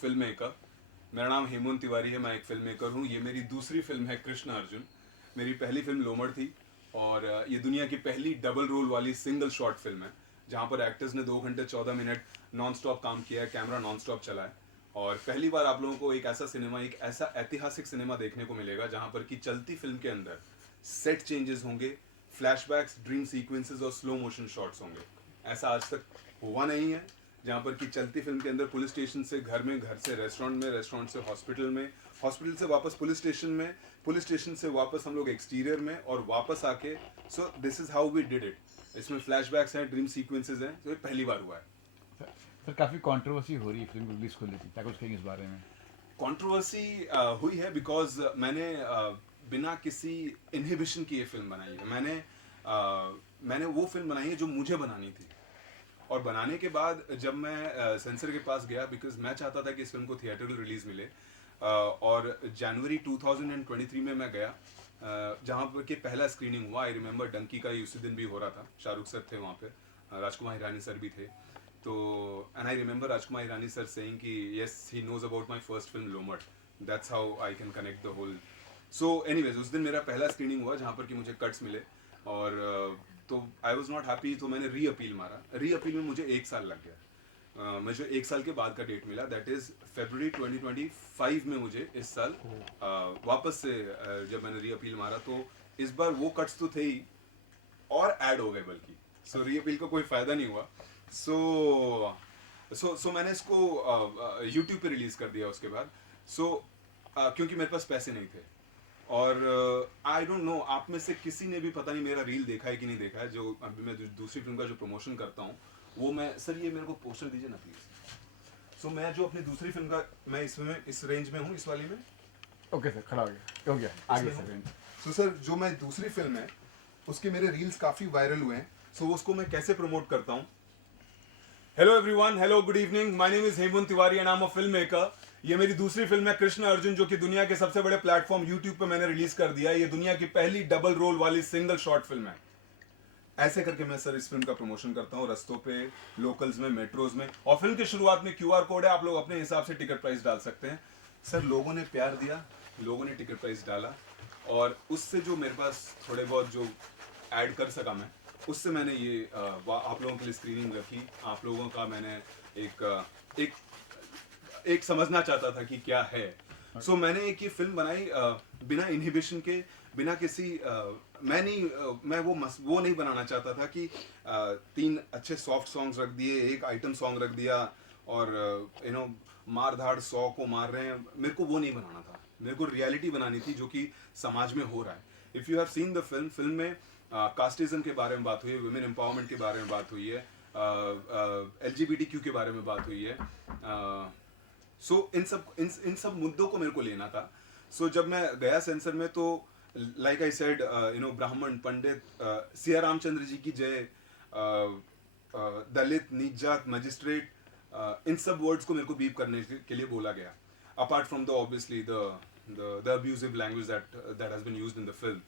Film maker. मेरा नाम हेमंत तिवारी है, मैं एक फिल्म मेकर हूँ। ये मेरी दूसरी फिल्म है कृष्ण अर्जुन। मेरी पहली फिल्म लोमड़ थी और ये दुनिया की पहली डबल रोल वाली सिंगल शॉट फिल्म है, जहाँ पर एक्टर्स ने 2 घंटे 14 मिनट नॉन स्टॉप काम किया है, कैमरा नॉन स्टॉप चला है। और पहली बार आप लोगों को एक ऐसा सिनेमा, एक ऐसा ऐतिहासिक सिनेमा देखने को मिलेगा जहाँ पर कि चलती फिल्म के अंदर सेट चेंजेस होंगे, फ्लैशबैक्स, ड्रीम सीक्वेंसेस और स्लो मोशन शॉट्स होंगे। ऐसा आज तक हुआ नहीं है, जहाँ पर कि चलती फिल्म के अंदर पुलिस स्टेशन से घर में, घर से रेस्टोरेंट में, रेस्टोरेंट से हॉस्पिटल में, हॉस्पिटल से वापस पुलिस स्टेशन में, पुलिस स्टेशन से वापस हम लोग एक्सटीरियर में और वापस आके, so this is how we did it. इसमें फ्लैशबैक्स हैं, ड्रीम सीक्वेंसेस हैं, तो ये पहली बार हुआ है। सर काफ़ी कंट्रोवर्सी हो रही है फिल्म रिलीज को लेकर, क्या कुछ कहेंगे इस बारे में? कंट्रोवर्सी हुई है बिकॉज मैंने बिना किसी इनहिबिशन की ये फिल्म बनाई है। मैंने वो फिल्म बनाई है जो मुझे बनानी थी, और बनाने के बाद जब मैं सेंसर के पास गया, बिकॉज मैं चाहता था कि इस फिल्म को थिएटरल रिलीज मिले, और जनवरी 2023 में मैं गया, जहाँ पर कि पहला स्क्रीनिंग हुआ। आई रिमेंबर डंकी का ही उसी दिन भी हो रहा था, शाहरुख सर थे वहाँ पे, राजकुमार हिरानी सर भी थे। तो and I remember Rajkumar Hirani sir saying कि yes he knows about my first film Lomad, that's how I can connect the whole. So anyways उस दिन मेरा पहला स्क्रीनिंग हुआ जहाँ पर कि मुझे कट्स मिले, और तो आई वॉज नॉट हैप्पी, तो मैंने री अपील मारा। री अपील में मुझे 1 साल लग गया। मुझे 1 साल के बाद का डेट मिला, दैट इज फरवरी 2025 में मुझे इस साल वापस से जब मैंने री अपील मारा, तो इस बार वो कट्स तो थे ही और ऐड हो गए, बल्कि सो री अपील का कोई फायदा नहीं हुआ। सो मैंने इसको यूट्यूब पे रिलीज कर दिया उसके बाद। क्योंकि मेरे पास पैसे नहीं थे, और आई डोंट नो आप में से किसी ने भी पता नहीं मेरा रील देखा है कि नहीं देखा है, जो अभी मैं दूसरी फिल्म का जो प्रमोशन करता हूँ वो मैं, सर ये मेरे को पोस्टर दीजिए ना प्लीज। सो मैं जो अपनी दूसरी फिल्म का, मैं इसमें इस रेंज में हूँ, इस वाली में। ओके सर, खड़ा हो गया आगे सर। सो सर जो मैं दूसरी फिल्म है उसके मेरे रील्स काफी वायरल हुए हैं, सो उसको मैं कैसे प्रमोट करता हूँ। Hello everyone, hello good evening, my name is Hemant Tiwari and I am a film maker. ये मेरी दूसरी फिल्म है कृष्ण अर्जुन, जो कि दुनिया के सबसे बड़े प्लेटफॉर्म यूट्यूब पे मैंने रिलीज कर दिया है। ये दुनिया की पहली डबल रोल वाली सिंगल शॉट फिल्म है। ऐसे करके मैं सर इस फिल्म का प्रमोशन करता हूँ, रस्तों पे, लोकल्स में, मेट्रोज में, और फिल्म की शुरुआत में क्यूआर कोड है, आप लोग अपने हिसाब से टिकट प्राइस डाल सकते हैं। सर लोगों ने प्यार दिया, लोगों ने टिकट प्राइस डाला, और उससे जो मेरे पास थोड़े बहुत जो ऐड कर सका मैं, उससे मैंने ये आप लोगों के लिए स्क्रीनिंग रखी। आप लोगों का मैंने एक एक समझना चाहता था कि क्या है। सो मैंने एक ये फिल्म बनाई बिना इनहिबिशन के, बिना किसी मैं वो नहीं बनाना चाहता था कि 3 अच्छे सॉफ्ट सॉन्ग्स रख दिए, एक आइटम सॉन्ग रख दिया, और मार धाड़ 100 को मार रहे हैं। मेरे को वो नहीं बनाना था, मेरे को रियलिटी बनानी थी जो कि समाज में हो रहा है। If you have seen the film में कास्टिज्म के बारे में बात हुई है, वुमेन एम्पावरमेंट के बारे में बात हुई है, LGBTQ के बारे में बात हुई है। इन सब मुद्दों को मेरे को लेना था। जब मैं गया सेंसर में, तो लाइक आई सेड, ब्राह्मण, पंडित, सिया रामचंद्र जी की जय, दलित, नीच जात, मजिस्ट्रेट, इन सब वर्ड्स को मेरे को बीप करने के लिए बोला गया, apart from the obviously the abusive language that has been used in the film,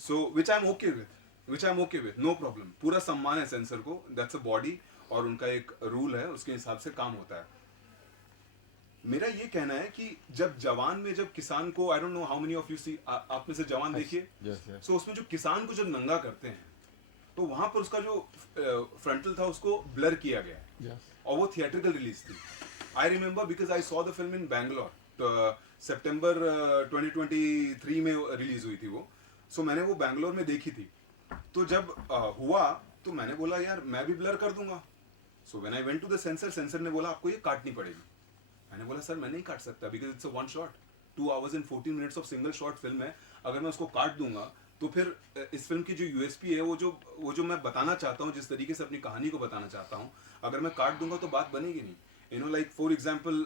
so which I am okay with, no problem. पूरा सम्मान है सेंसर को, दैट्स अ बॉडी, और उनका एक रूल है, उसके हिसाब से काम होता है। मेरा ये कहना है कि जब जवान में, जब किसान को, I don't know how many of you see, आप में से जवान देखिए, सो उसमें जो किसान को जब नंगा करते हैं, तो वहां पर उसका जो फ्रंटल था उसको ब्लर किया गया है, और वो थिएट्रिकल रिलीज थी। I remember because I saw the film in Bangalore, सितंबर 2023 में रिलीज हुई थी वो। सो मैंने वो बैंगलोर में देखी थी। तो जब हुआ, तो मैंने बोला यार मैं भी ब्लर कर दूंगा। So when I went to the censor ने बोला आपको ये काटनी पड़ेगी। मैंने बोला सर मैं नहीं काट सकता, because it's a one shot, 2 hours and 14 minutes of single short film है। अगर मैं उसको काट दूंगा तो फिर इस फिल्म की जो यूएसपी है, वो जो मैं बताना चाहता हूँ, जिस तरीके से अपनी कहानी को बताना चाहता हूँ, अगर मैं काट दूंगा तो बात बनेगी नहीं। लाइक फॉर एग्जाम्पल,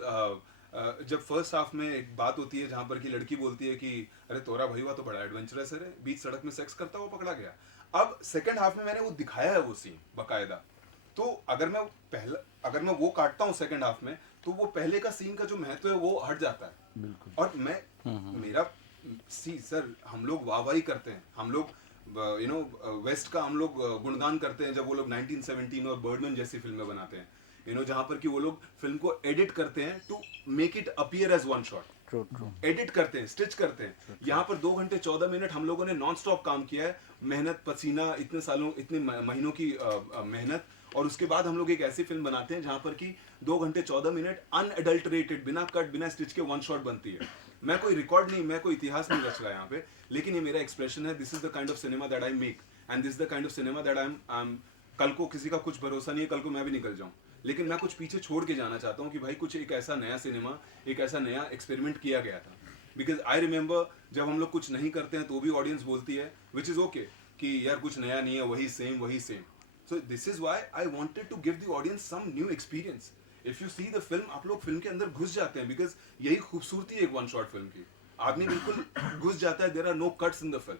जब फर्स्ट हाफ में एक बात होती है जहाँ पर कि लड़की बोलती है कि अरे तोरा भईवा तो बड़ा एडवेंचरस है, बीच सड़क में सेक्स करता हुआ पकड़ा गया। अब सेकेंड हाफ में मैंने वो दिखाया है वो सीन बाकायदा। तो अगर मैं वो काटता हूँ सेकेंड हाफ में, तो वो पहले का सीन का जो महत्व है वो हट जाता है। बिल्कुल। और मेरा सर, हम लोग वाहवाही करते हैं, हम लोग वेस्ट का हम लोग गुणगान करते हैं जब वो लोग 1917 और बर्डमैन जैसी फिल्में बनाते हैं। जहाँ पर कि वो लोग फिल्म को एडिट करते हैं to make it appear as one shot, true true edit करते हैं, स्टिच करते हैं। यहाँ पर 2 घंटे 14 मिनट हम लोगों ने नॉन स्टॉप काम किया है, मेहनत पसीना, इतने सालों इतने महीनों की मेहनत, और उसके बाद हम लोग एक ऐसी फिल्म बनाते हैं जहाँ पर कि 2 घंटे 14 मिनट अनएडल्टरेटेड, बिना कट बिना स्टिच के वन शॉट बनती है। मैं कोई रिकॉर्ड नहीं, मैं कोई इतिहास नहीं रच रहा यहाँ पे, लेकिन ये मेरा एक्सप्रेशन है। This is the kind of cinema that I make and this is the kind of cinema that I am. कल को किसी का कुछ भरोसा नहीं है, कल को मैं भी निकल जाऊं, लेकिन मैं कुछ पीछे छोड़ के जाना चाहता हूँ कि भाई कुछ एक ऐसा नया सिनेमा, एक ऐसा नया एक्सपेरिमेंट किया गया था। बिकॉज आई रिमेंबर जब हम लोग कुछ नहीं करते हैं तो भी ऑडियंस बोलती है, विच इज ओके, कि यार कुछ नया नहीं है, वही सेम वही same. So this is why I wanted to give the audience some new experience. If you see the film, आप लोग फिल्म के अंदर घुस जाते हैं, बिकॉज यही खूबसूरती है एक वन शॉट फिल्म की, आदमी बिल्कुल घुस जाता है, there are no cuts in the film.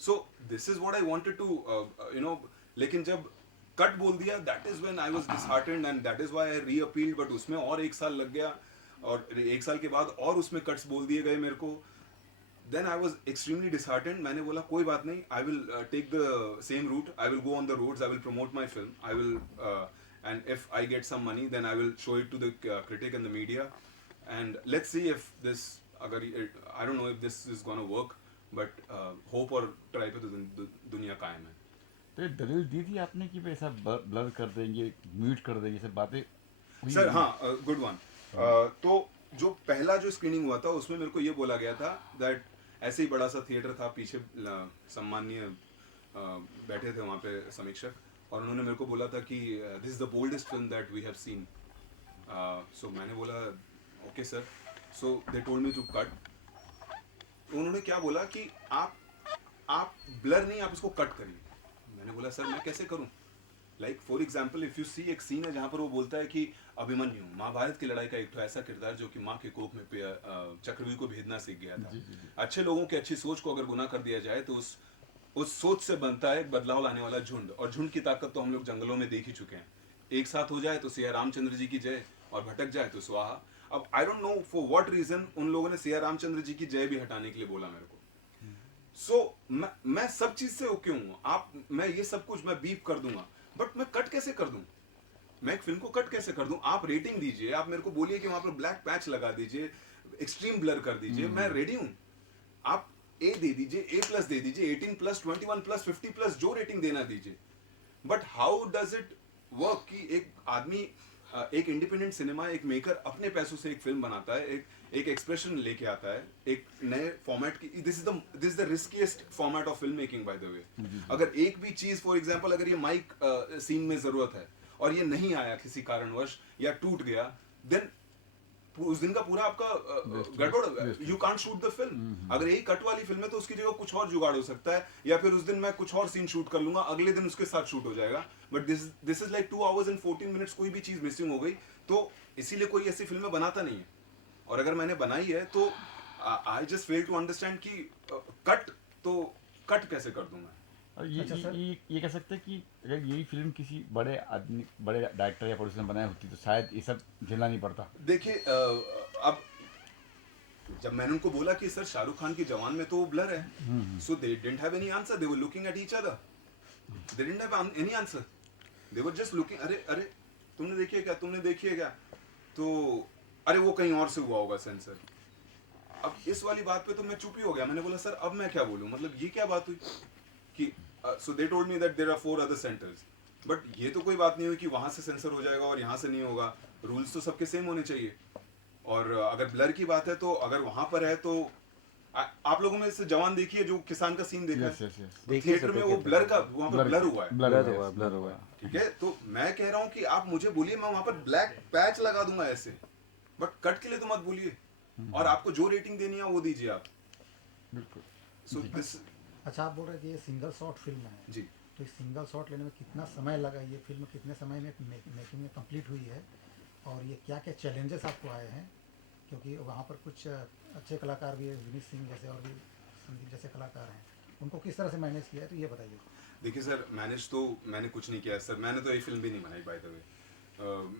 So this is what I wanted to लेकिन जब कट बोल दिया, that is when I was disheartened and that is why I reappealed. But उसमें और 1 साल लग गया, और 1 साल के बाद और उसमें कट्स बोल दिए गए मेरे को। Then I was extremely disheartened. मैंने बोला कोई बात नहीं, I will take the same route, I will go on the roads, I will promote my film, I will and if I get some money then I will show it to the critic and the media and let's see if this, अगर I don't know if this is gonna work, but hope और try पे तो दुनिया कायम है। तो ये दलील दी थी आपने कि भाई ऐसा ब्लर कर देंगे, म्यूट कर देंगे, सब बातें हुई सर हैं? हाँ, गुड वन। तो जो पहला जो स्क्रीनिंग हुआ था उसमें मेरे को ये बोला गया था दैट ऐसे ही बड़ा सा थिएटर था पीछे, सम्माननीय बैठे थे वहाँ पे समीक्षक, और उन्होंने मेरे को बोला था कि this is the boldest film that we have seen. So मैंने बोला okay sir, so they told me to cut. उन्होंने क्या बोला कि आप ब्लर नहीं, आप इसको कट करिए। मैंने बोला सर मैं कैसे करूं? Like for example if you see, एक सीन है जहाँ पर वो बोलता है कि अभिमन्यु महाभारत की लड़ाई का एक तो ऐसा किरदार जो कि माँ के कोख में चक्रव्यूह को भेदना सीख गया था। अच्छे लोगों की अच्छी सोच को अगर गुनाह कर दिया जाए तो उस सोच से बनता है एक बदलाव लाने वाला झुंड, और झुंड की ताकत तो हम लोग जंगलों में देख ही चुके हैं। एक साथ हो जाए तो सिया रामचंद्र जी की जय, और भटक जाए तो स्वाहा। अब I don't know for what reason उन लोगों ने सिया रामचंद्र जी की जय भी हटाने के लिए बोला मेरे को। सो मैं सब चीज से ओके हूँ, मैं ये सब कुछ मैं बीप कर दूंगा, बट मैं कट कैसे कर दूं? मैं एक फिल्म को कट कैसे कर दूं? आप रेटिंग दीजिए, आप मेरे को बोलिए कि वहां पर ब्लैक पैच लगा दीजिए, एक्सट्रीम ब्लर कर दीजिए, मैं रेडी हूं। आप ए दे दीजिए, A+ दे दीजिए, 18+, 21+, 50+, जो रेटिंग देना दीजिए। But how does it work कि एक आदमी, एक इंडिपेंडेंट सिनेमा, एक मेकर अपने पैसों से एक फिल्म बनाता है, एक एक्सप्रेशन लेके आता है, एक नए फॉर्मेट की। This is the riskiest format of film making by the way. अगर एक भी चीज, फॉर एग्जांपल अगर ये माइक सीन में जरूरत है और ये नहीं आया किसी कारणवश या टूट गया, देन उस दिन का पूरा आपका गड़बड़, you can't shoot the film. अगर यही कट वाली फिल्म है तो उसकी जगह कुछ और जुगाड़ हो सकता है, या फिर उस दिन मैं कुछ और सीन शूट कर लूंगा, अगले दिन उसके साथ शूट हो जाएगा। But this is like 2 hours and 14 minutes, कोई भी चीज मिसिंग हो गई तो इसीलिए कोई ऐसी फिल्में बनाता नहीं है। और अगर मैंने बनाई है तो I just fail to understand कि कट कैसे कर दूं मैं। और ये अच्छा सर। ये कह सकते हैं कि अगर यही फिल्म किसी बड़े आदमी, बड़े डायरेक्टर या प्रोड्यूसर ने बनाई होती तो शायद ये सब झेलना नहीं पड़ता। देखिए अब जब मैंने उनको बोला कि सर शाहरुख खान की जवान में तो वो ब्लर है, so they didn't have any answer, they were looking at each other, they didn't have any answer, they were just looking, अरे तुमने देखी है क्या, तो अरे वो कहीं और से हुआ होगा सेंसर। अब इस वाली बात पे तो मैं चुप ही हो गया। मैंने बोला सर अब मैं क्या बोलूं, मतलब ये क्या बात हुई कि so they told me that there are 4 other centers, but ये तो कोई बात नहीं हुई कि वहां से सेंसर हो जाएगा और यहाँ से नहीं होगा। रूल्स तो सबके सेम होने चाहिए। और अगर ब्लर की बात है तो अगर वहां पर है तो आप लोगों में से जवान देखिए जो किसान का सीन देखा यस है, यस यस। देखिए थिएटर में वो ब्लर का वहां पर ब्लर हुआ है, ब्लर हुआ ठीक है। तो मैं कह रहा हूँ कि आप मुझे बोलिए, मैं वहां पर ब्लैक पैच लगा दूंगा ऐसे, बट कट के लिए तो मत बोलिए। और आपको जो रेटिंग देनी है वो दीजिए आप। बिल्कुल। सो दिस, अच्छा, आप बोल रहे हैं कि ये सिंगल शॉट फिल्म है, जी तो इस सिंगल शॉट लेने में कितना समय लगा? ये फिल्म कितने समय में मेकिंग में कंप्लीट हुई है, और ये क्या क्या चैलेंजेस आपको आए हैं? क्योंकि वहाँ पर कुछ अच्छे कलाकार भी है, विनीत सिंह जैसे और भी संदीप जैसे कलाकार हैं, उनको किस तरह से मैनेज किया है, तो ये बताइए। देखिए सर, मैनेज तो मैंने कुछ नहीं किया है सर, मैंने तो ये फिल्म भी नहीं बनाई बाय द वे।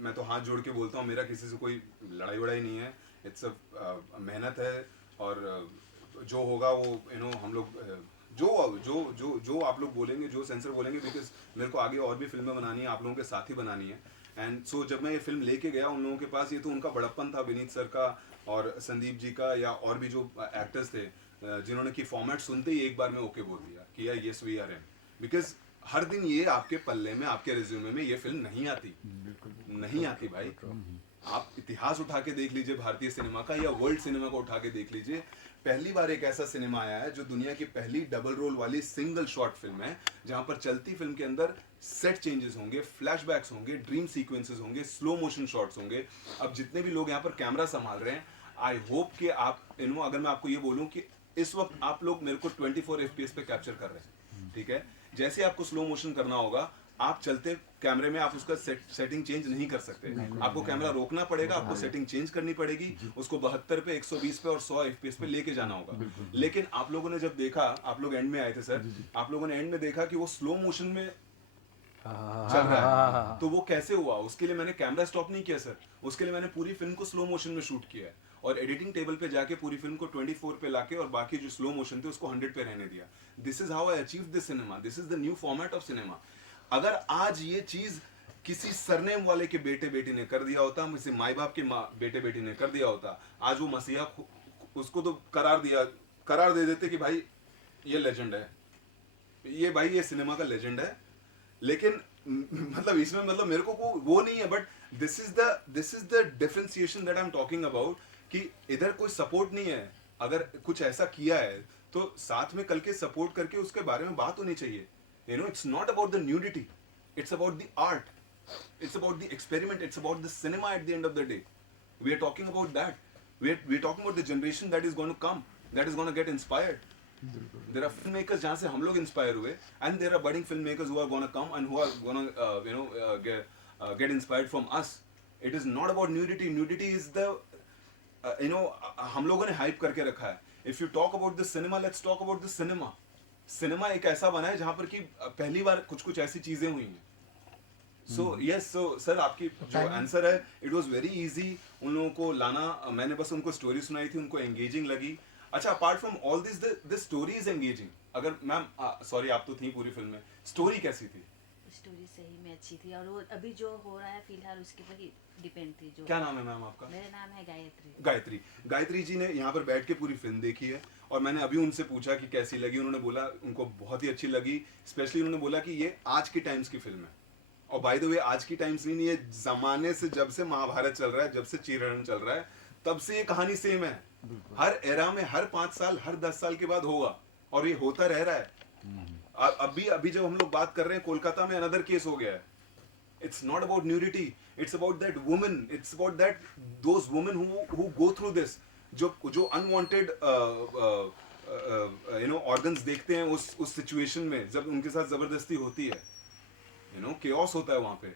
मैं तो हाथ जोड़ के बोलता हूँ, मेरा किसी से कोई लड़ाई वड़ाई नहीं है। इट्स अ मेहनत है, और जो होगा वो हम लोग जो आप लोग बोलेंगे, जो सेंसर बोलेंगे, बिकॉज मेरे को आगे और भी फिल्में बनानी है, आप लोगों के साथ ही बनानी है। एंड सो जब मैं ये फिल्म लेके गया उन लोगों के पास, ये तो उनका बड़प्पन था विनीत सर का और संदीप जी का या और भी जो एक्टर्स थे जिन्होंने कि फॉर्मेट सुनते ही एक बार में ओके बोल दिया कि यार yes we are in, because हर दिन ये आपके पल्ले में, आपके रिज्यूमे में ये फिल्म नहीं आती, नहीं आती भाई। आप इतिहास उठा के देख लीजिए भारतीय सिनेमा का या वर्ल्ड सिनेमा को उठा के देख लीजिए, पहली बार एक ऐसा सिनेमा आया है जो दुनिया की पहली डबल रोल वाली सिंगल शॉट फिल्म है, जहां पर चलती फिल्म के अंदर सेट चेंजेस होंगे, फ्लैशबैक्स होंगे, ड्रीम सीक्वेंसेस होंगे, स्लो मोशन शॉट्स होंगे। अब जितने भी लोग यहाँ पर कैमरा संभाल रहे हैं, आई होप कि आप अगर मैं आपको ये बोलूं कि इस वक्त आप लोग मेरे को 24 FPS पे कैप्चर कर रहे हैं, ठीक है। जैसे आपको स्लो मोशन करना होगा, आप चलते कैमरे में आप उसका सेटिंग चेंज नहीं कर सकते, आपको कैमरा रोकना पड़ेगा, आपको सेटिंग चेंज करनी पड़ेगी, उसको 72 पे, 120 पे और 100 FPS पे लेके जाना होगा। लेकिन आप लोगों ने जब देखा, आप लोग एंड में आए थे सर, आप लोगों ने एंड में देखा कि वो स्लो मोशन में चल रहा है, तो वो कैसे हुआ? उसके लिए मैंने कैमरा स्टॉप नहीं किया सर, उसके लिए मैंने पूरी फिल्म को स्लो मोशन में शूट किया है और एडिटिंग टेबल पे जाके पूरी फिल्म को 24 पे लाके और बाकी जो स्लो मोशन थे उसको 100 पे रहने दिया। This is how I achieve this cinema, this is the new format of cinema. अगर आज ये चीज किसी सरनेम वाले के बेटे बेटी ने कर दिया होता, किसी माई बाप के बेटे बेटी ने कर दिया होता, आज वो मसीहा उसको तो करार दे देते कि भाई ये लेजेंड है, ये भाई ये सिनेमा का लेजेंड है। लेकिन मतलब इसमें मतलब मेरे को वो नहीं है, but this is the differentiation that I am talking about, कि इधर कोई सपोर्ट नहीं है। अगर कुछ ऐसा किया है तो साथ में कल के सपोर्ट करके उसके बारे में बात होनी चाहिए। You know, it's not about the nudity, it's about the art, it's about the experiment, it's about the cinema at the end of the day. We are talking about that. We're talking about the generation that is going to come, that is going to get inspired. There are filmmakers जहाँ से हम लोग inspire हुए, and there are budding filmmakers who are going to come and who are going to get inspired from us. It is not about nudity. Nudity is the हम लोगों ने hype करके रखा है. If you talk about the cinema, let's talk about the cinema. Cinema एक ऐसा बना है जहां पर कि पहली बार कुछ ऐसी चीजें हुई हैं। सो यस, सो सर आपकी जो आंसर है, इट वाज वेरी इजी उन लोगों को लाना। मैंने बस उनको स्टोरी सुनाई थी, उनको एंगेजिंग लगी। अच्छा, apart from all this the story is engaging. अगर मैम सॉरी आप तो थी पूरी फिल्म में, स्टोरी कैसी थी? स्टोरी सही में अच्छी थी और वो अभी जो हो रहा है फिलहाल उसके ऊपर ही डिपेंड थी। जो क्या नाम है मैम आपका? मेरा नाम है गायत्री। गायत्री जी ने यहाँ पर बैठ के पूरी फिल्म देखी है और मैंने अभी उनसे पूछा कि कैसी लगी। उन्होंने बोला उनको बहुत ही अच्छी लगी। स्पेशली उन्होंने बोला कि ये आज के टाइम्स की फिल्म है। और बाय द वे आज की टाइम्स नहीं, ये जमाने से, जब से महाभारत चल रहा है, जब से चीरहरण चल रहा है, तब से ये कहानी सेम है। हर एरा में हर 5 साल, हर 10 साल के बाद होगा और ये होता रह रहा है। अभी जब हम लोग बात कर रहे हैं, कोलकाता में अनदर केस हो गया है। It's not about nudity. It's about that woman. It's about those women who go through this. जो unwanted organs देखते हैं उस situation में, जब उनके साथ जबरदस्ती होती है, chaos होता है वहाँ पे।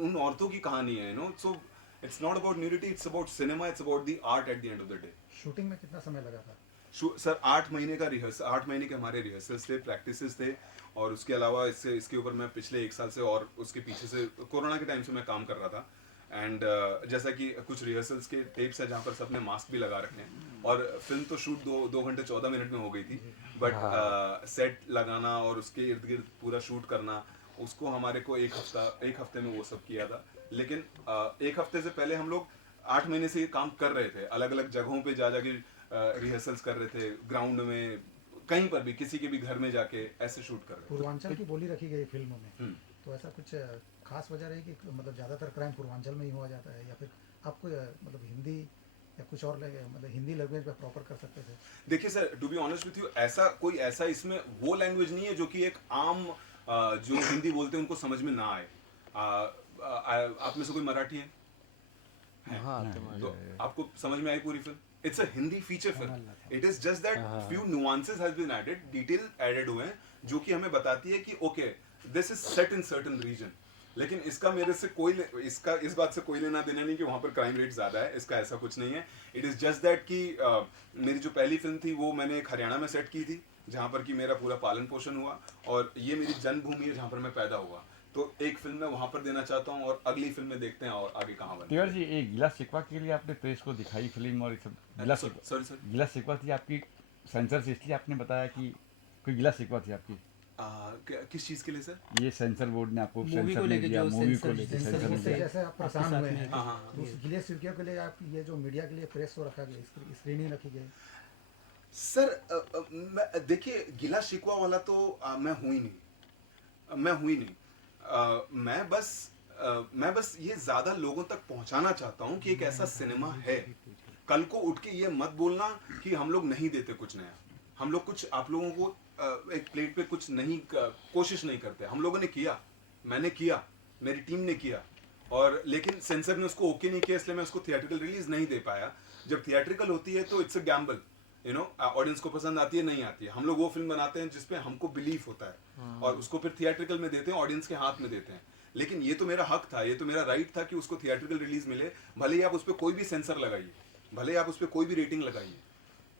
उन औरतों की कहानी है, So it's not about nudity. It's about cinema. It's about the art at the end of the day. Shooting में कितना समय लगा था? सर 8 महीने का रिहर्सल, 8 महीने के हमारे रिहर्सल्स थे, प्रैक्टिसेस थे। और उसके अलावा इसके ऊपर मैं पिछले 1 साल से और उसके पीछे से कोरोना के टाइम से मैं काम कर रहा था। एंड जैसा कि कुछ रिहर्सल्स के टेप्स है जहाँ पर सबने मास्क भी लगा रखे हैं। और फिल्म तो शूट 2 घंटे 14 मिनट में हो गई थी, बट सेट लगाना और उसके इर्द गिर्द पूरा शूट करना, उसको हमारे को एक हफ्ते में वो सब किया था। लेकिन 1 हफ्ते से पहले हम लोग 8 महीने से ये काम कर रहे थे, अलग अलग जगहों पे जा के रिहर्सल्स कर रहे थे, ग्राउंड में, कहीं पर भी, किसी के भी घर में जाके ऐसे शूट कर रहे थे। पूर्वांचल की बोली रखी गई फिल्म में, तो ऐसा कुछ खास वजह रही कि मतलब ज़्यादातर क्राइम पूर्वांचल में ही हुआ जाता है, या फिर आपको मतलब हिंदी या कुछ और मतलब हिंदी लैंग्वेज में प्रॉपर कर सकते थे? देखिए sir, to be honest with you, ऐसा इसमें वो लैंग्वेज नहीं है जो कि एक आम जो हिंदी बोलते हैं उनको समझ में ना आए। आप में से कोई मराठी है? तो आपको समझ में आई पूरी film? It's a Hindi feature film. It is just that few nuances has been added, detail added हुए हैं, जो कि हमें बताती है कि okay, this is set in certain region. लेकिन इसका मेरे से इस बात से कोई लेना देना नहीं कि वहाँ पर क्राइम रेट ज़्यादा है, इसका ऐसा कुछ नहीं है। It is just that कि मेरी जो पहली फिल्म थी वो मैंने एक हरियाणा में सेट की थी, जहाँ पर कि मेरा पूरा पालन पोषण हुआ, और ये मेरी जन्मभूमि है जहाँ पर मैं पैदा हुआ। तो एक फिल्म मैं वहाँ पर देना चाहता हूँ और अगली फिल्म में देखते हैं और आगे कहाँ बनती है। तिवारी जी, एक गिला शिकवा के लिए आपने प्रेस को दिखाई फिल्म और सब गिला शिकवा थी आपकी सेंसर से, इसलिए आपने बताया कि कोई गिला शिकवा थी आपकी? किस चीज के लिए सर? ये सेंसर बोर्ड ने आपको मूवी सेंसर को नहीं लेके दिया, जो मूवी को सेंसर- लेके सेंसर सेंसर नहीं उससे दिया। जैसे आप परेशान आपके हुए साथ हैं में- हाँ। तो उस गिले शिकवे के लिए आप ये जो मीडिया के लिए प्रेस शो रखा गया, स्क्रीनिंग रखी गई। सर देखिए, गिला शिकवा वाला तो मैं हूँ ही नहीं। मैं बस ये ज्यादा लोगों तक पहुंचाना चाहता हूँ कि एक ऐसा सिनेमा है। कल को उठ के ये मत बोलना कि हम लोग नहीं देते कुछ नया, हम लोग कुछ आप लोगों को एक प्लेट पे कुछ नहीं कोशिश नहीं करते। हम लोगों ने किया, मैंने किया, मेरी टीम ने किया, और लेकिन सेंसर ने उसको ओके नहीं किया, इसलिए मैं उसको थिएट्रिकल रिलीज नहीं दे पाया। जब थिएट्रिकल होती है तो it's a gamble, you know, audience को पसंद आती है नहीं आती है। हम लोग वो फिल्म बनाते हैं जिसपे हमको बिलीफ होता है और उसको फिर थिएट्रिकल में देते हैं, ऑडियंस के हाथ में देते हैं। लेकिन ये तो मेरा हक था, ये तो मेरा राइट था कि उसको थिएट्रिकल रिलीज मिले, भले ही आप उस पर कोई भी सेंसर लगाइए, भले ही आप उस पर कोई भी रेटिंग लगाइए।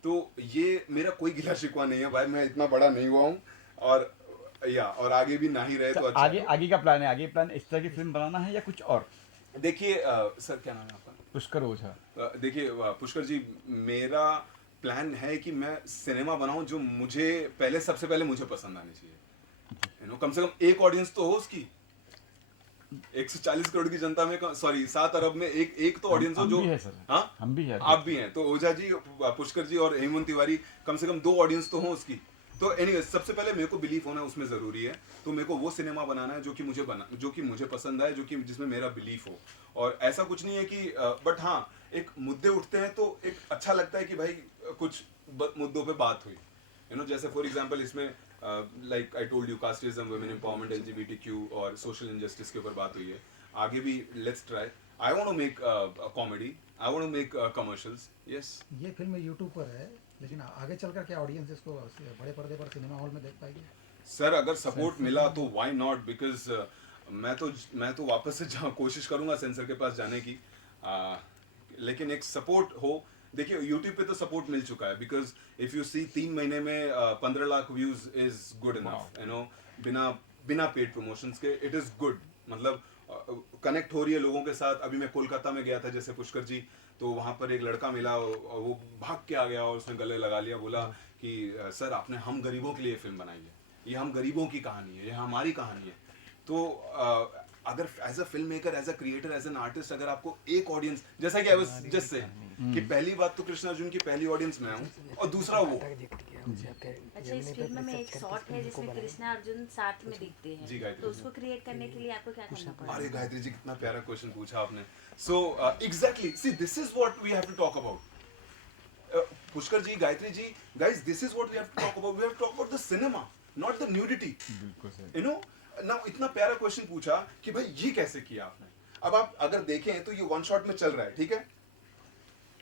तो ये मेरा कोई गिला शिकवा नहीं है भाई, मैं इतना बड़ा नहीं हुआ हूँ, और आगे भी ना ही रहे तो अच्छा। आगे का प्लान है, आगे प्लान इस तरह की फिल्म बनाना है या कुछ और? देखिए सर, क्या नाम है आपका? पुष्कर ओझा। देखिए पुष्कर जी, मेरा प्लान है कि मैं सिनेमा बनाऊं जो मुझे सबसे पहले मुझे पसंद आनी चाहिए। यू नो, कम से कम एक ऑडियंस तो हो उसकी। 140 करोड़ की जनता में, सॉरी 7 अरब में एक तो ऑडियंस हो हम जो। भी है सर। हाँ, हम भी है। आप भी हैं तो ओझा जी, पुष्कर जी और हेमंत तिवारी, कम से कम 2 ऑडियंस तो हो उसकी। तो एनीवे, सबसे पहले मेरे को बिलीफ होना उसमें जरूरी है। तो मेरे को वो सिनेमा बनाना है जो कि मुझे पसंद आए, जिसमें मेरा बिलीफ हो। और ऐसा कुछ नहीं है कि बट हाँ, एक मुद्दे उठते हैं तो एक अच्छा लगता है कि भाई कुछ मुद्दों पे बात हुई, यू नो। जैसे फॉर एग्जांपल इसमें like I told you, casteism, women empowerment, LGBTQ और सोशल इंजस्टिस के ऊपर बात हुई है। आगे भी let's try. I want to make comedy, I want to make commercials. Yes, ये फिल्म यूट्यूब पर है, लेकिन आगे चलकर क्या ऑडियंस इसको बड़े पर्दे पर सिनेमा हॉल में देख पाएगी? सर अगर सपोर्ट मिला तो व्हाई नॉट, बिकॉज मैं तो वापस से कोशिश करूंगा सेंसर के पास जाने की, लेकिन एक सपोर्ट हो। देखिए YouTube पे तो सपोर्ट मिल चुका है, बिकॉज इफ यू सी 3 महीने में 15 lakh views is good enough, you know, बिना पेड प्रमोशंस के इट इज गुड। मतलब कनेक्ट हो रही है लोगों के साथ। अभी मैं कोलकाता में गया था जैसे पुष्कर जी, तो वहाँ पर एक लड़का मिला और वो भाग के आ गया और उसने गले लगा लिया, बोला कि सर आपने हम गरीबों के लिए फिल्म बनाई है, ये हम गरीबों की कहानी है, ये हमारी कहानी है। तो अगर as a film maker, as a creator, as an artist, अगर आपको एक ऑडियंस, जैसा कि आई वाज जस्ट से कि पहली बात तो कृष्णा अर्जुन की पहली ऑडियंस मैं हूँ, और दूसरा वो। अच्छा, इस फिल्म में एक शॉट है जिसमें कृष्णा अर्जुन साथ में दिखते जी, हैं, गायत्री तो जी। उसको क्रिएट करने के लिए आपको क्या करना पड़ा? अरे गायत्री जी, कितना प्यारा क्वेश्चन पूछा आपने। So exactly, see this is what we have to talk about. Pushkar ji, Gayatri ji, guys, this is what we have to talk about. We have to talk about the cinema, not the nudity. बिल्कुल sir. You know, now इतना प्यारा question पूछा कि भाई ये कैसे किया आपने। अब आप अगर देखें तो ये वन शॉट में चल रहा है, ठीक है,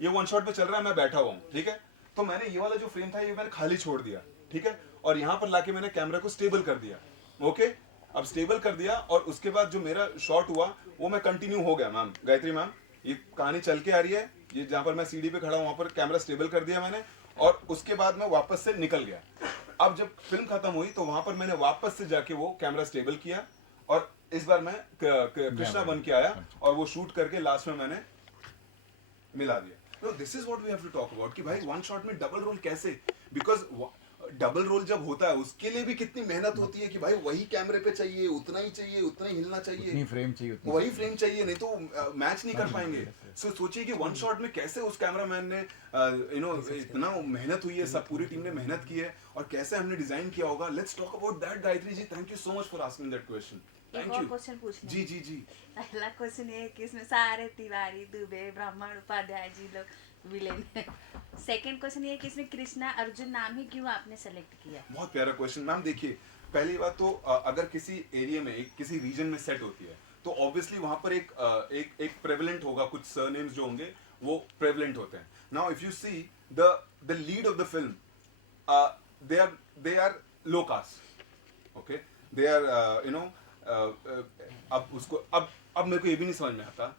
ये वन शॉट में चल रहा है, मैं बैठा हुआ हूँ, ठीक है। तो मैंने ये वाला जो फ्रेम था ये मैंने खाली छोड़ दिया, ठीक है, और यहाँ पर लाके मैंने कैमरा को स्टेबल कर दिया। ओके, अब स्टेबल कर दिया और उसके बाद जो मेरा शॉट हुआ वो मैं कंटिन्यू हो गया। मैम गायत्री मैम, ये कहानी चल के आ रही है, ये जहाँ पर मैं सीढ़ी पे खड़ा हूँ वहाँ पर कैमरा स्टेबल कर दिया मैंने, और उसके बाद मैं वापस से निकल गया। अब जब फिल्म खत्म हुई तो वहां पर मैंने वापस से जाके वो कैमरा स्टेबल किया, और इस बार मैं कृष्णा बन के आया और वो शूट करके लास्ट में मैंने मिला दिया। तो this is what we have to talk about कि भाई वन शॉट में डबल रोल कैसे, बिकॉज डबल रोल जब होता है उसके लिए भी कितनी मेहनत होती है कि भाई वही कैमरे पे चाहिए, उतना ही चाहिए, उतना ही हिलना चाहिए, उतनी फ्रेम चाहिए, उतनी वही फ्रेम चाहिए, नहीं तो मैच नहीं कर पाएंगे। सो सोचिए कि वन शॉट में कैसे उस कैमरामैन ने यू नो इतना मेहनत हुई है, सब पूरी टीम ने मेहनत की है, और कैसे हमने डिजाइन किया होगा। Let's talk about that. Gayatri ji, thank you so much for asking that question. एक और क्वेश्चन पूछना जी जी जी। पहला क्वेश्चन ये है कि इसमें सारे तिवारी, दुबे, ब्राह्मण, उपाध्याय जी लोग विलेन है। सेकंड क्वेश्चन ये है कि इसमें कृष्णा अर्जुन नाम ही क्यों आपने सेलेक्ट किया? बहुत प्यारा क्वेश्चन मैम। देखिए, पहली बात तो अगर किसी एरिया में, किसी रीजन में सेट होती है तो ऑब्वियसली वहां पर एक प्रेवलेंट होगा, कुछ सरनेम्स जो होंगे वो प्रेवलेंट होते हैं। Now if you see the lead of the film, they are low caste, okay, they are you know, अब उसको अब मेरे को ये भी नहीं समझ में आता,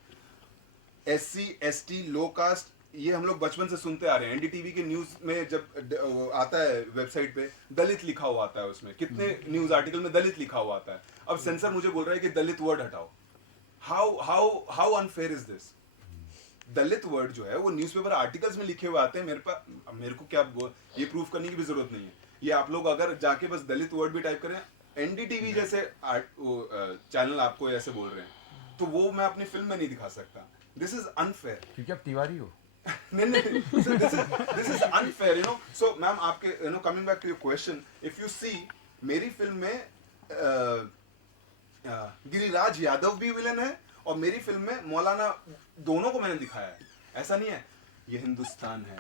SC ST लो कास्ट, ये हम लोग बचपन से सुनते आ रहे हैं। एनडीटीवी के न्यूज में जब आता है वेबसाइट पे, दलित लिखा हुआ आता है, उसमें कितने न्यूज आर्टिकल में दलित लिखा हुआ आता है। अब सेंसर मुझे बोल रहा है कि दलित वर्ड हटाओ। How unfair is this? Dalit word जो है वो न्यूज़पेपर आर्टिकल्स में लिखे हुए आते हैं, मेरे को क्या ये प्रूफ करने की भी जरूरत नहीं है। ये आप लोग अगर जाके बस दलित वर्ड भी टाइप करें, एनडीटीवी जैसे चैनल आपको ऐसे बोल रहे हैं, तो वो मैं अपनी फिल्म में नहीं दिखा सकता. This is unfair. क्योंकि आप तिवारी हो. नहीं नहीं, so this is unfair, you know. So ma'am आपके, you know, coming back to your question, if you see मेरी फिल्म में गिरिराज यादव भी विलन है और मेरी फिल्म में मौलाना, दोनों को मैंने दिखाया है. ऐसा नहीं है. ये हिंदुस्तान है,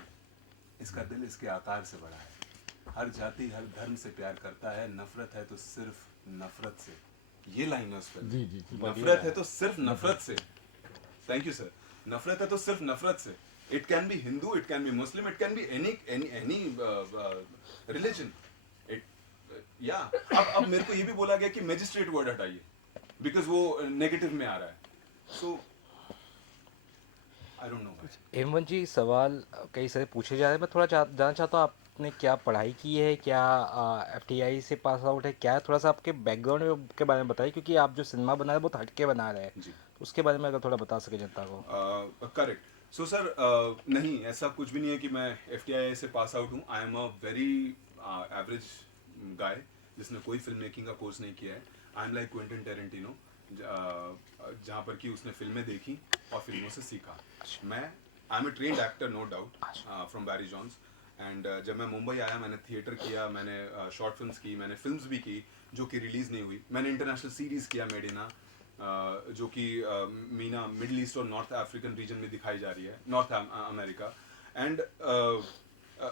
इसका दिल इसके आकार से बड़ा है, हर जाति हर धर्म से प्यार करता है, नफरत है तो सिर्फ नफरत से. ये लाइन है उस फिल्म. जी, जी, जी. नफरत है तो सिर्फ नफरत से. Thank you sir. नफरत है तो सिर्फ नफरत से. It can be Hindu, it can be Muslim, it can be any religion. Yeah. अब मेरे को ये भी बोला गया कि मैजिस्ट्रेट वर्ड हटाइए, because वो नेगेटिव में आ रहा है. So I don't know. Hemant जी, सवाल कई सारे पूछे जा रहे हैं. मैं थोड़ा जानना चाहता हूँ आपने क्या पढ़ाई की है, क्या FTI से पास आउट है, क्या थोड़ा सा आपके बैकग्राउंड के बारे में बताइए, क्योंकि आप जो सिनेमा बना रहे हैं बहुत हटके बना रहे हैं. जी. उसके बारे में अगर थोड़ा बता सके जनता को. करेक्ट. सो सर, नहीं, ऐसा कुछ भी नहीं है कि मैं FTI से पास आउट हूँ. I am a very average guy जिसने कोई फिल्म मेकिंग का कोर्स नहीं किया है. I am like Quentin Tarantino, जहाँ पर कि उसने फिल्में देखी और फिल्मों से सीखा. मैं I am a trained actor, no doubt, from Barry John's. And जब मैं मुंबई आया, मैंने थिएटर किया, मैंने शॉर्ट फिल्म्स की, मैंने फिल्म्स भी की जो कि रिलीज़ नहीं हुई. मैंने इंटरनेशनल सीरीज़ किया मेडिना, जो कि मीना मिडल ईस्ट और नॉर्थ अफ्रीकन रीजन में दिखाई जा रही है, नॉर्थ अमेरिका. एंड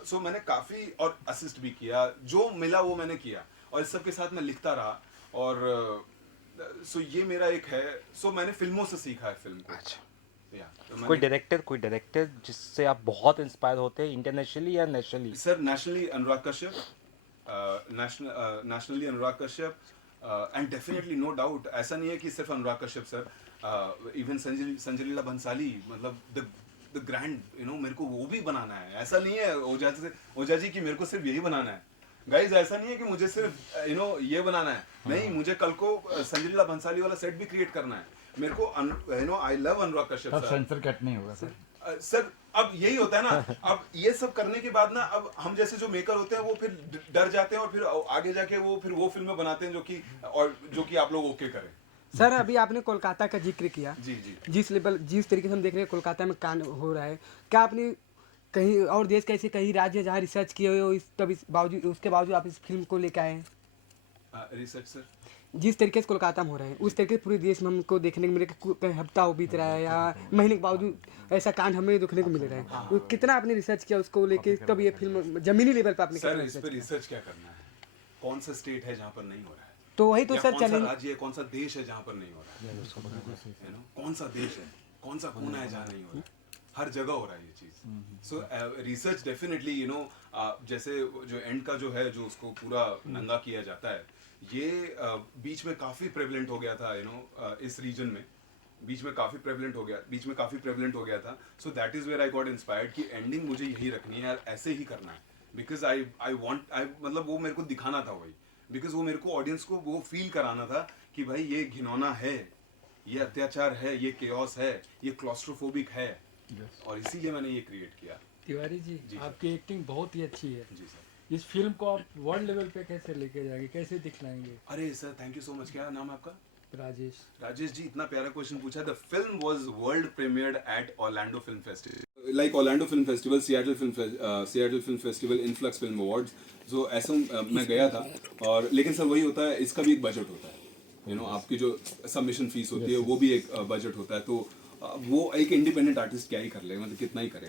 सो मैंने काफ़ी और असिस्ट भी किया, जो मिला वो मैंने किया, और इस सब के साथ मैं लिखता रहा. और सो ये मेरा एक है. सो मैंने फिल्मों से सीखा है फिल्म को. अच्छा. तो कोई डायरेक्टर जिससे आप बहुत इंस्पायर होते हैं, इंटरनेशनली या nationally? Sir, nationally Anurag Kashyap, nationally Anurag Kashyap, and definitely no doubt, ऐसा नहीं है कि सिर्फ अनुराग कश्यप सर, इवन संजय लीला भंसाली, मतलब द ग्रैंड, यू नो, मेरे को वो भी बनाना है. ऐसा नहीं है ओझा जी की मेरे को सिर्फ यही बनाना है. गाइज, ऐसा नहीं है कि मुझे सिर्फ यू नो ये बनाना है. नहीं, मुझे कल को संजय लीला भंसाली वाला सेट भी क्रिएट करना है. मेरे को, you know, I love Anurag Kashyap तब सर. सेंसर कट नहीं होगा सर. सर, अब यही होता है ना. अब ये सब करने के बाद ना, अब हम जैसे जो मेकर होते हैं वो फिर डर जाते हैं और फिर आगे जाके वो फिल्में बनाते हैं जो कि आप लोग ओके करें. सर, अभी आपने कोलकाता का जिक्र किया. जी जी. जिस तरीके से हम देख रहे हैं कोलकाता में कांड हो रहा है, क्या आपने कहीं और देश का ऐसे कहीं राज्य जहाँ रिसर्च किए हुए हो, उसके बावजूद आप इस फिल्म को लेकर आए हैं? रिसर्च सर, जिस तरीके से कोलकाता में हो रहा है उस तरीके से पूरे देश में हमको देखने को मिले कि कहीं हफ्ता हो बीत रहा है या महीने के बावजूद ऐसा कांड हमें देखने को मिल रहा है. वो कितना आपने रिसर्च किया उसको लेके, तब ये फिल्म जमीनी लेवल पर आपने सर कितना इस पे रिसर्च क्या करना है? कौन सा स्टेट है जहाँ पर नहीं हो रहा है? तो वही तो या सर कौन सा चैलेंज. राज्य है, कौन सा देश है जहाँ पर नहीं हो रहा है? यू नो, कौन सा देश है, कौन सा कोना है जहाँ नहीं हो रहा है? हर जगह हो रहा है ये चीज. सो रिसर्च डेफिनेटली, यू नो, जैसे जो एंड का जो है, जो उसको पूरा नंगा किया जाता है, ये बीच में काफी प्रेवलेंट हो गया था, यू नो, इस रीजन में बीच में काफी प्रेवलेंट हो गया था. So that is where I got inspired कि एंडिंग मुझे यही रखनी है, ऐसे ही करना है. बिकॉज आई मतलब वो मेरे को दिखाना था वही, बिकॉज वो मेरे को ऑडियंस को वो फील कराना था कि भाई ये घिनौना है, ये अत्याचार है, ये केओस है, ये क्लॉस्ट्रोफोबिक है. और इसीलिए मैंने ये क्रिएट किया. तिवारी जी, जी सर. आपकी एक्टिंग बहुत ही अच्छी है. जी सर. इस फिल्म को आप वर्ल्ड लेवल पे कैसे लेके जाएंगे, कैसे दिखलाएंगे? अरे sir, thank you so much. क्या नाम है आपका? राजेश जी, इतना प्यारा क्वेश्चन पूछा. The film was world premiered at Orlando film festival, like Orlando film festival, Seattle film festival, Influx film awards. जो ऐसा मैं गया था. और लेकिन सर वही होता है, इसका भी एक बजट होता है. यू नो, आपकी जो सबमिशन फीस होती है वो भी एक बजट होता है. तो वो एक इंडिपेंडेंट आर्टिस्ट क्या ही कर लेगा, मतलब कितना ही करेगा.